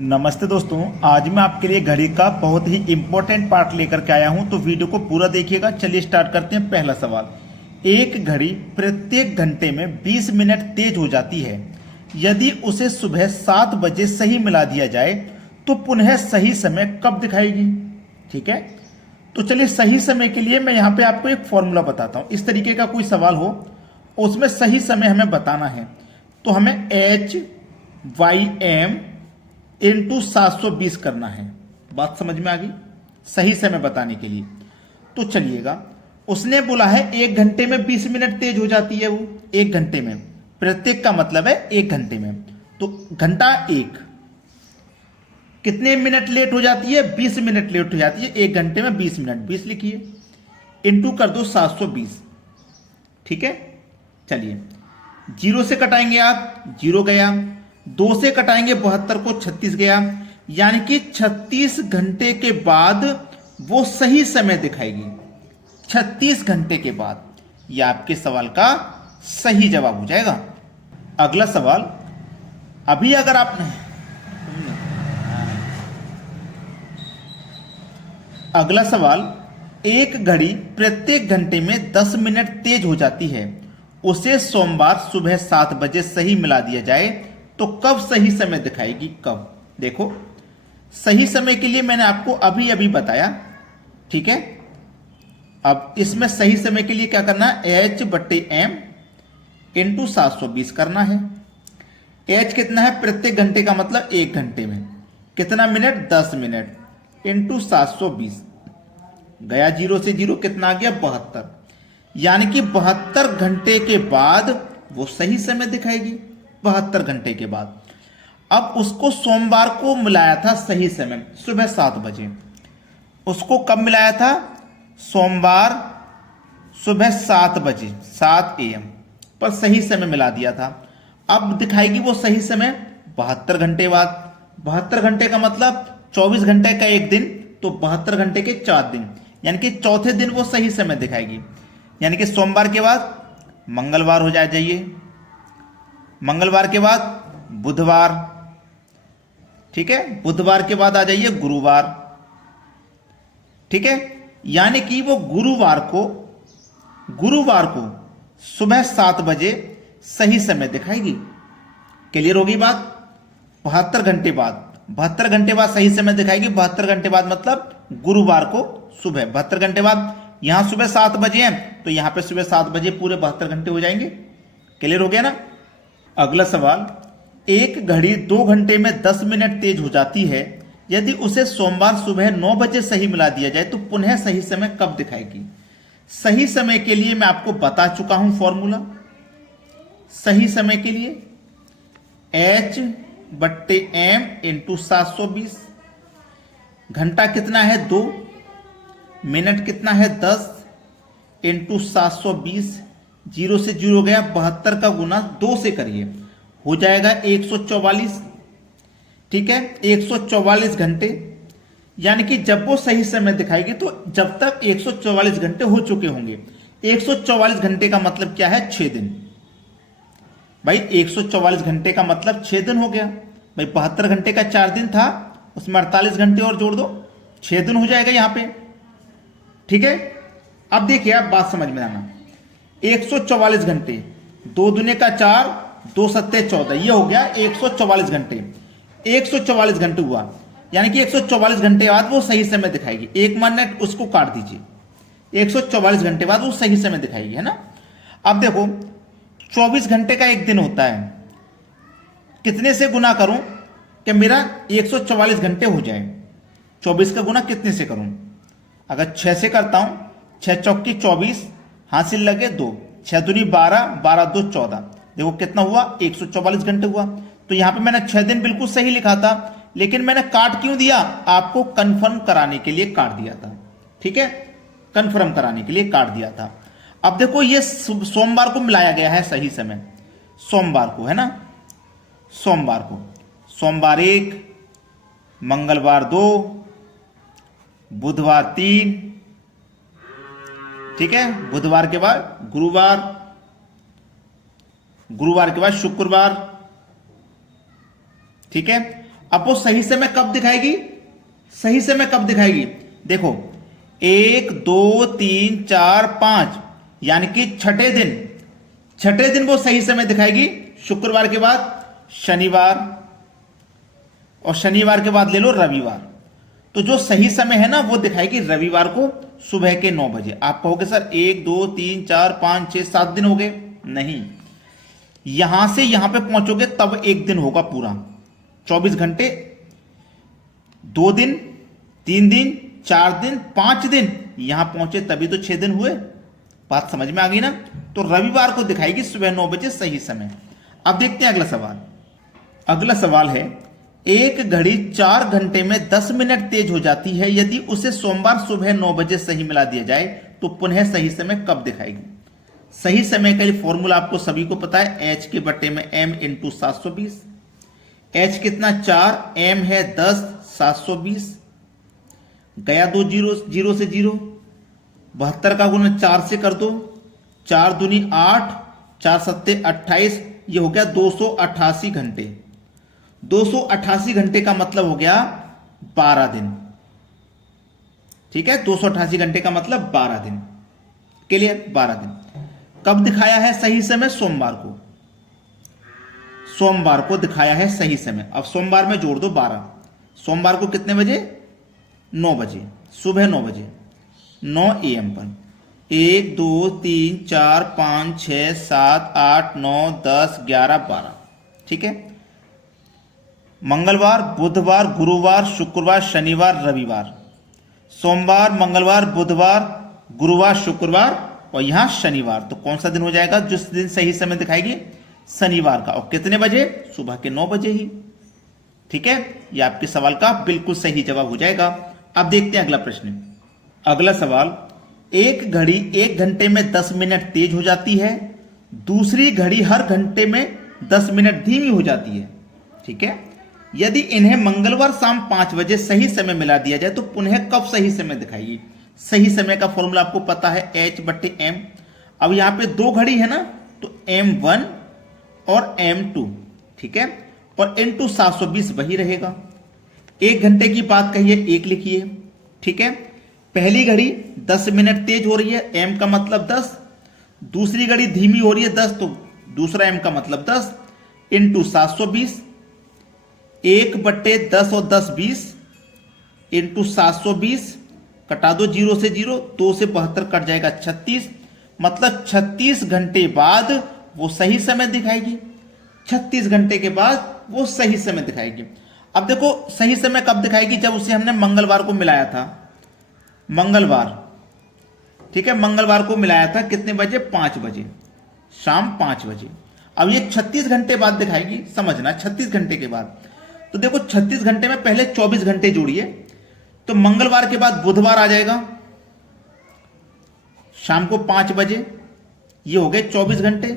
नमस्ते दोस्तों, आज मैं आपके लिए घड़ी का बहुत ही इंपॉर्टेंट पार्ट लेकर के आया हूं, तो वीडियो को पूरा देखिएगा। चलिए स्टार्ट करते हैं। पहला सवाल, एक घड़ी प्रत्येक घंटे में 20 मिनट तेज हो जाती है। यदि उसे सुबह 7 बजे सही मिला दिया जाए तो पुनः सही समय कब दिखाएगी? ठीक है, तो चलिए सही समय के लिए मैं यहाँ पे आपको एक फॉर्मूला बताता हूँ। इस तरीके का कोई सवाल हो उसमें सही समय हमें बताना है, तो हमें HYM इंटू 720 करना है। बात समझ में आ गई? सही समय बताने के लिए तो चलिएगा, उसने बोला है 1 घंटे में 20 मिनट तेज हो जाती है। वो 1 घंटे में, प्रत्येक का मतलब है 1 घंटे में, तो घंटा 1 कितने मिनट लेट हो जाती है? 20 मिनट लेट हो जाती है। 1 घंटे में 20 मिनट, 20 लिखिए, इंटू कर दो 720। ठीक है, चलिए जीरो से कटाएंगे आप, जीरो गया। 2 से कटाएंगे 72 को, 36 गया। यानी कि 36 घंटे के बाद वो सही समय दिखाएगी। 36 घंटे के बाद यह आपके सवाल का सही जवाब हो जाएगा। अगला सवाल, अभी अगर आपने अगला सवाल, एक घड़ी प्रत्येक घंटे में 10 मिनट तेज हो जाती है। उसे सोमवार सुबह 7 बजे सही मिला दिया जाए तो कब सही समय दिखाएगी? कब? देखो, सही समय के लिए मैंने आपको अभी अभी बताया। ठीक है, अब इसमें सही समय के लिए क्या करना है? H/M इंटू 720 करना है। H कितना है? प्रत्येक घंटे का मतलब 1 घंटे में कितना मिनट? 10 मिनट इंटू 720 गया। जीरो से जीरो कितना आ गया? 72। यानी कि 72 घंटे के बाद वो सही समय दिखाएगी। 72 घंटे के बाद। अब उसको सोमवार को मिलाया था सही समय सुबह 7 बजे। उसको कब मिलाया था? सोमवार सुबह 7 बजे, 7 AM पर सही समय मिला दिया था। अब दिखाएगी वो सही समय 72 घंटे बाद। 72 घंटे का मतलब 24 घंटे का एक दिन, तो 72 घंटे के 4 दिन, यानी कि चौथे दिन वो सही समय दिखाएगी। यानी कि सोमवार के बाद मंगलवार हो जाइए, मंगलवार के बाद बुधवार, ठीक है, बुधवार के बाद आ जाइए गुरुवार। ठीक है, यानी कि वो गुरुवार को सुबह 7 बजे सही समय दिखाएगी। क्लियर होगी बात? 72 घंटे बाद, 72 घंटे बाद सही समय दिखाएगी। 72 घंटे बाद मतलब गुरुवार को सुबह, 72 घंटे बाद। यहां सुबह 7 बजे हैं तो यहां पे सुबह 7 बजे पूरे 72 घंटे हो जाएंगे। क्लियर हो गया ना? अगला सवाल, एक घड़ी 2 घंटे में 10 मिनट तेज हो जाती है। यदि उसे सोमवार सुबह 9 बजे सही मिला दिया जाए तो पुनः सही समय कब दिखाएगी? सही समय के लिए मैं आपको बता चुका हूं फॉर्मूला। सही समय के लिए H/M इंटू 720। घंटा कितना है? 2। मिनट कितना है? 10 इंटू 720। जीरो से जीरो गया, 72 का गुना 2 से करिए, हो जाएगा 144। ठीक है, 144 घंटे। यानी कि जब वो सही समय दिखाएगी तो जब तक 144 घंटे हो चुके होंगे। 144 घंटे का मतलब क्या है? 6 दिन। भाई 144 घंटे का मतलब 6 दिन हो गया। भाई 72 घंटे का 4 दिन था, उसमें 48 घंटे और जोड़ दो, 6 दिन हो जाएगा यहां पे। ठीक है, अब देखिए, आप बात समझ में आना। 144 घंटे, 2 दूने का 4, 2 सत्ते 14, ये हो गया 144 घंटे। 144 घंटे हुआ, यानी कि 144 घंटे बाद वो सही समय दिखाएगी। 1 मिनट उसको काट दीजिए, 144 घंटे बाद वो सही समय दिखाएगी, है ना? अब देखो, 24 घंटे का एक दिन होता है, कितने से गुना करूं कि मेरा 144 घंटे हो जाए? 24 का गुना कितने से करूं? अगर 6 से करता हूं, 6 चौकी 24, हासिल लगे 2, 6 दूनी 12, 12 2 14। देखो कितना हुआ? 144 घंटे हुआ। तो यहां पे मैंने 6 दिन बिल्कुल सही लिखा था, लेकिन मैंने काट क्यों दिया? आपको कंफर्म कराने के लिए काट दिया था। ठीक है, कंफर्म कराने के लिए काट दिया था। अब देखो, ये सोमवार को मिलाया गया है सही समय, सोमवार को, है ना? सोमवार को, सोमवार 1, मंगलवार 2, बुधवार 3, ठीक है, बुधवार के बाद गुरुवार, गुरुवार के बाद शुक्रवार, ठीक है। अब वो सही समय कब दिखाएगी? सही समय कब दिखाएगी? देखो 1 2 3 4 5 यानी कि छठे दिन वो सही समय दिखाएगी। शुक्रवार के बाद शनिवार, और शनिवार के बाद ले लो रविवार। तो जो सही समय है ना वो दिखाएगी रविवार को सुबह के 9 बजे। आप कहोगे सर 1 2 3 4 5 6 7 दिन हो गए? नहीं, यहां से यहां पे पहुंचोगे तब एक दिन होगा पूरा। 24 घंटे, 2 दिन, 3 दिन, 4 दिन, 5 दिन, यहां पहुंचे तभी तो 6 दिन हुए। बात समझ में आ गई ना? तो रविवार को दिखाएगी सुबह 9 बजे सही समय। अब देखते हैं अगला सवाल। अगला सवाल है, एक घड़ी 4 घंटे में 10 मिनट तेज हो जाती है, यदि उसे सोमवार सुबह 9 बजे सही मिला दिया जाए तो पुनः सही समय कब दिखाएगी? सही समय का ये फॉर्मूला आपको सभी को पता है, H के बटे में M इंटू 720। H कितना 4, M है 10, 720 गया 2 जीरो से 0, 72 का गुना 4 से कर दो, 4 दूनी 8, 4 सत्ते 28, ये हो गया 288 घंटे। 288 घंटे का मतलब हो गया 12 दिन। ठीक है, 288 घंटे का मतलब 12 दिन। क्लियर? 12 दिन। कब दिखाया है सही समय? सोमवार को। सोमवार को दिखाया है सही समय। अब सोमवार में जोड़ दो 12। सोमवार को कितने बजे? 9 बजे, सुबह 9 बजे, 9 AM पर। 1 2 3 4 5 6 7 8 9 10 11 12। ठीक है, मंगलवार, बुधवार, गुरुवार, शुक्रवार, शनिवार, रविवार। सोमवार, मंगलवार, बुधवार, गुरुवार, शुक्रवार और यहां शनिवार। तो कौन सा दिन हो जाएगा जिस दिन सही समय दिखाएगी? शनिवार का। और कितने बजे? सुबह के 9 बजे ही। ठीक है, यह आपके सवाल का बिल्कुल सही जवाब हो जाएगा। अब देखते हैं अगला प्रश्न। अगला सवाल, एक घड़ी 1 घंटे में 10 मिनट तेज हो जाती है, दूसरी घड़ी हर घंटे में 10 मिनट धीमी हो जाती है। ठीक है, यदि इन्हें मंगलवार शाम 5 बजे सही समय मिला दिया जाए तो पुनः कब सही समय दिखाएगी? सही समय का फॉर्मूला आपको पता है, H बटे M। अब यहां पे 2 घड़ी है ना, तो M1 और M2। ठीक है, और इंटू 720 वही रहेगा। 1 घंटे की बात कही है, 1 लिखिए। ठीक है, पहली घड़ी 10 मिनट तेज हो रही है, M का मतलब 10। दूसरी घड़ी धीमी हो रही है 10, तो दूसरा M का मतलब 10 इंटू 720। 1 बटे 10 और 10 20 इंटू 720, कटा दो 0 से 0, 2 से 72 कट जाएगा 36। मतलब 36 घंटे बाद वो सही समय दिखाएगी। 36 घंटे के बाद वो सही समय दिखाएगी। अब देखो सही समय कब दिखाएगी? जब उसे हमने मंगलवार को मिलाया था। मंगलवार, ठीक है, मंगलवार को मिलाया था कितने बजे? 5 बजे, शाम 5 बजे। अब ये 36 घंटे बाद दिखाएगी, समझना 36 घंटे के बाद। तो देखो 36 घंटे में पहले 24 घंटे जोड़िए, तो मंगलवार के बाद बुधवार आ जाएगा शाम को 5 बजे, ये हो गए 24 घंटे।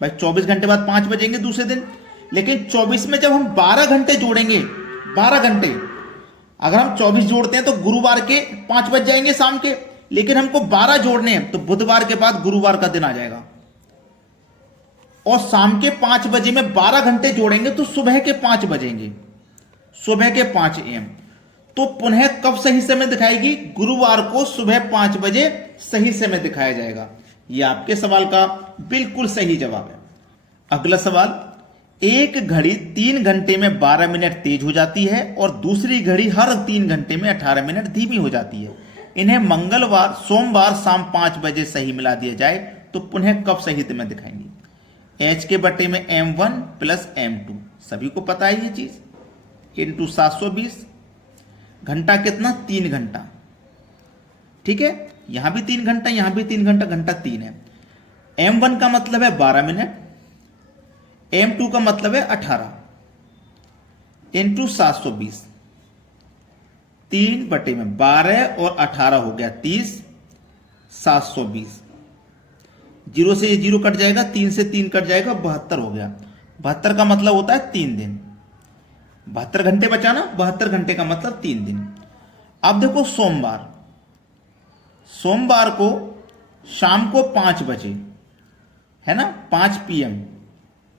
भाई 24 घंटे बाद 5 बजेंगे दूसरे दिन। लेकिन 24 में जब हम 12 घंटे जोड़ेंगे, 12 घंटे अगर हम 24 जोड़ते हैं तो गुरुवार के 5 बज जाएंगे शाम के, लेकिन हमको 12 जोड़ने हैं तो बुधवार के बाद गुरुवार का दिन आ जाएगा। और शाम के 5 बजे में 12 घंटे जोड़ेंगे तो सुबह के 5 बजेंगे, सुबह के 5 AM। तो पुनः कब सही समय दिखाएगी? गुरुवार को सुबह 5 बजे सही समय दिखाया जाएगा। यह आपके सवाल का बिल्कुल सही जवाब है। अगला सवाल, एक घड़ी 3 घंटे में 12 मिनट तेज हो जाती है और दूसरी घड़ी हर 3 घंटे में 18 मिनट धीमी हो जाती है। इन्हें मंगलवार, सोमवार शाम 5 बजे सही मिला दिया जाए तो पुनः कब सही समय दिखाएंगे? H के बटे में M1 प्लस M2, सभी को पता है ये चीज, इंटू 720। घंटा कितना? 3 घंटा। ठीक है, यहां भी 3 घंटा, यहां भी 3 घंटा, घंटा 3 है। M1 का मतलब है 12 मिनट, M2 का मतलब है 18 इंटू 720। 3 बटे में 12 और 18 हो गया 30, 720। 0 से ये 0 कट जाएगा, 3 से 3 कट जाएगा, 72 हो गया। 72 का मतलब होता है 3 दिन। 72 घंटे बचाना, 72 घंटे का मतलब 3 दिन। अब देखो सोमवार, सोमवार को शाम को 5 बजे है ना, 5 PM।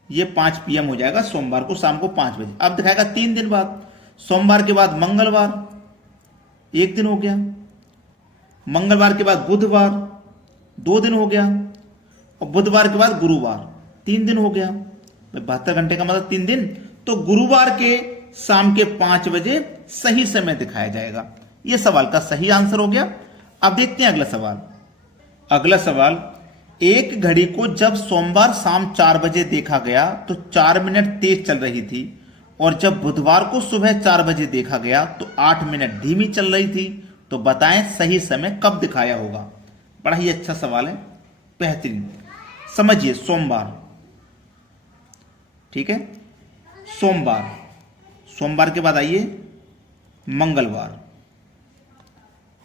ये 5 PM हो जाएगा सोमवार को शाम को 5 बजे। अब दिखाएगा 3 दिन बाद, सोमवार के बाद मंगलवार 1 दिन हो गया, मंगलवार के बाद बुधवार 2 दिन हो गया, और बुधवार के बाद गुरुवार 3 दिन हो गया। 72 घंटे का मतलब 3 दिन। तो गुरुवार के शाम के 5 बजे सही समय दिखाया जाएगा। यह सवाल का सही आंसर हो गया। अब देखते हैं अगला सवाल। अगला सवाल, एक घड़ी को जब सोमवार शाम 4 बजे देखा गया तो 4 मिनट तेज चल रही थी, और जब बुधवार को सुबह 4 बजे देखा गया तो 8 मिनट धीमी चल रही थी। तो बताएं सही समय कब दिखाया होगा। बड़ा ही अच्छा सवाल है, बेहतरीन। समझिए, सोमवार, ठीक है, सोमवार, सोमवार के बाद आइए मंगलवार,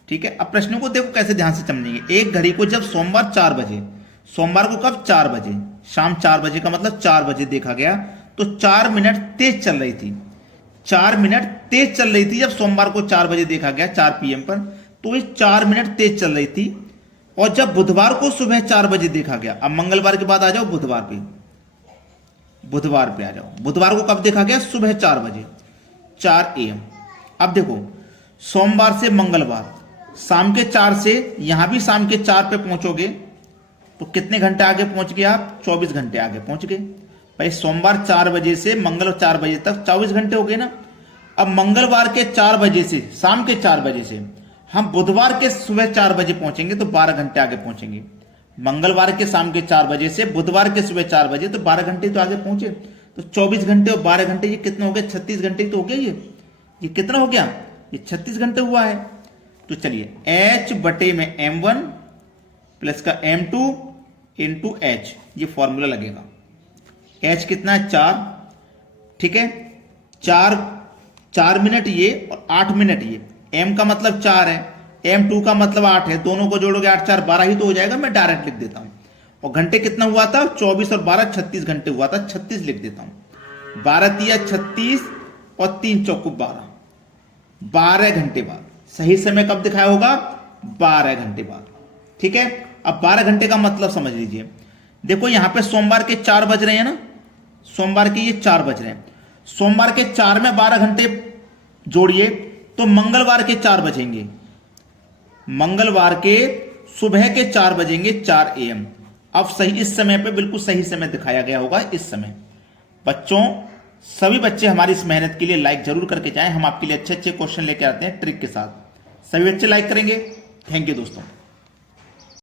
ठीक है। अब प्रश्नों को देखो कैसे ध्यान से समझेंगे। एक घड़ी को जब सोमवार 4 बजे, सोमवार को कब 4 बजे, शाम 4 बजे का मतलब 4 बजे देखा गया तो 4 मिनट तेज चल रही थी, 4 मिनट तेज चल रही थी। जब सोमवार को 4 बजे देखा गया 4 PM पर, तो ये 4 मिनट तेज चल रही थी। और जब बुधवार को सुबह 4 बजे देखा गया, अब मंगलवार के बाद आ जाओ बुधवार पे, बुधवार पे आ जाओ। बुधवार को कब देखा गया? सुबह 4 बजे, 4 AM। अब देखो, सोमवार से मंगलवार शाम के 4 से, यहां भी शाम के 4 पे पहुंचोगे तो कितने घंटे आगे पहुंच गए आप? 24 घंटे आगे पहुंच गए भाई। सोमवार 4 बजे से मंगलवार 4 बजे तक 24 घंटे हो गए ना। अब मंगलवार के 4 बजे से, शाम के 4 बजे से हम बुधवार के सुबह 4 बजे पहुंचेंगे तो 12 घंटे आगे पहुंचेंगे। मंगलवार के शाम के 4 बजे से बुधवार के सुबह 4 बजे तो 12 घंटे तो आगे पहुंचे। तो 24 घंटे और 12 घंटे ये कितना हो गया? 36 घंटे तो हो गया। ये कितना हो गया? ये 36 घंटे हुआ है। तो चलिए, H बटे में M1 प्लस का M2 इंटू H, ये फॉर्मूला लगेगा। H कितना है? 4, ठीक है, 4 मिनट ये और 8 मिनट ये। M का मतलब 4 है, M2 का मतलब 8 है, दोनों को जोड़ोगे 8 4 12 ही तो हो जाएगा। मैं डायरेक्ट लिख देता हूं। और घंटे कितना हुआ था? 24 और 12 36 घंटे हुआ था। 36 लिख देता हूं। 12 तिया 36 और 3 चौको 12, 12 घंटे बाद सही समय कब दिखाया होगा? 12 घंटे बाद, ठीक है। अब 12 घंटे का मतलब समझ लीजिए। देखो यहां पे सोमवार के 4 बज रहे हैं ना, सोमवार के ये 4 बज रहे हैं। सोमवार के 4 में 12 घंटे जोड़िए तो मंगलवार के 4 बजेंगे, मंगलवार के सुबह के 4 बजेंगे, 4 AM। अब सही इस समय पे बिल्कुल सही समय दिखाया गया होगा। इस समय बच्चों, सभी बच्चे हमारी इस मेहनत के लिए लाइक जरूर करके जाएं। हम आपके लिए अच्छे अच्छे क्वेश्चन लेके आते हैं ट्रिक के साथ। सभी बच्चे लाइक करेंगे। थैंक यू दोस्तों।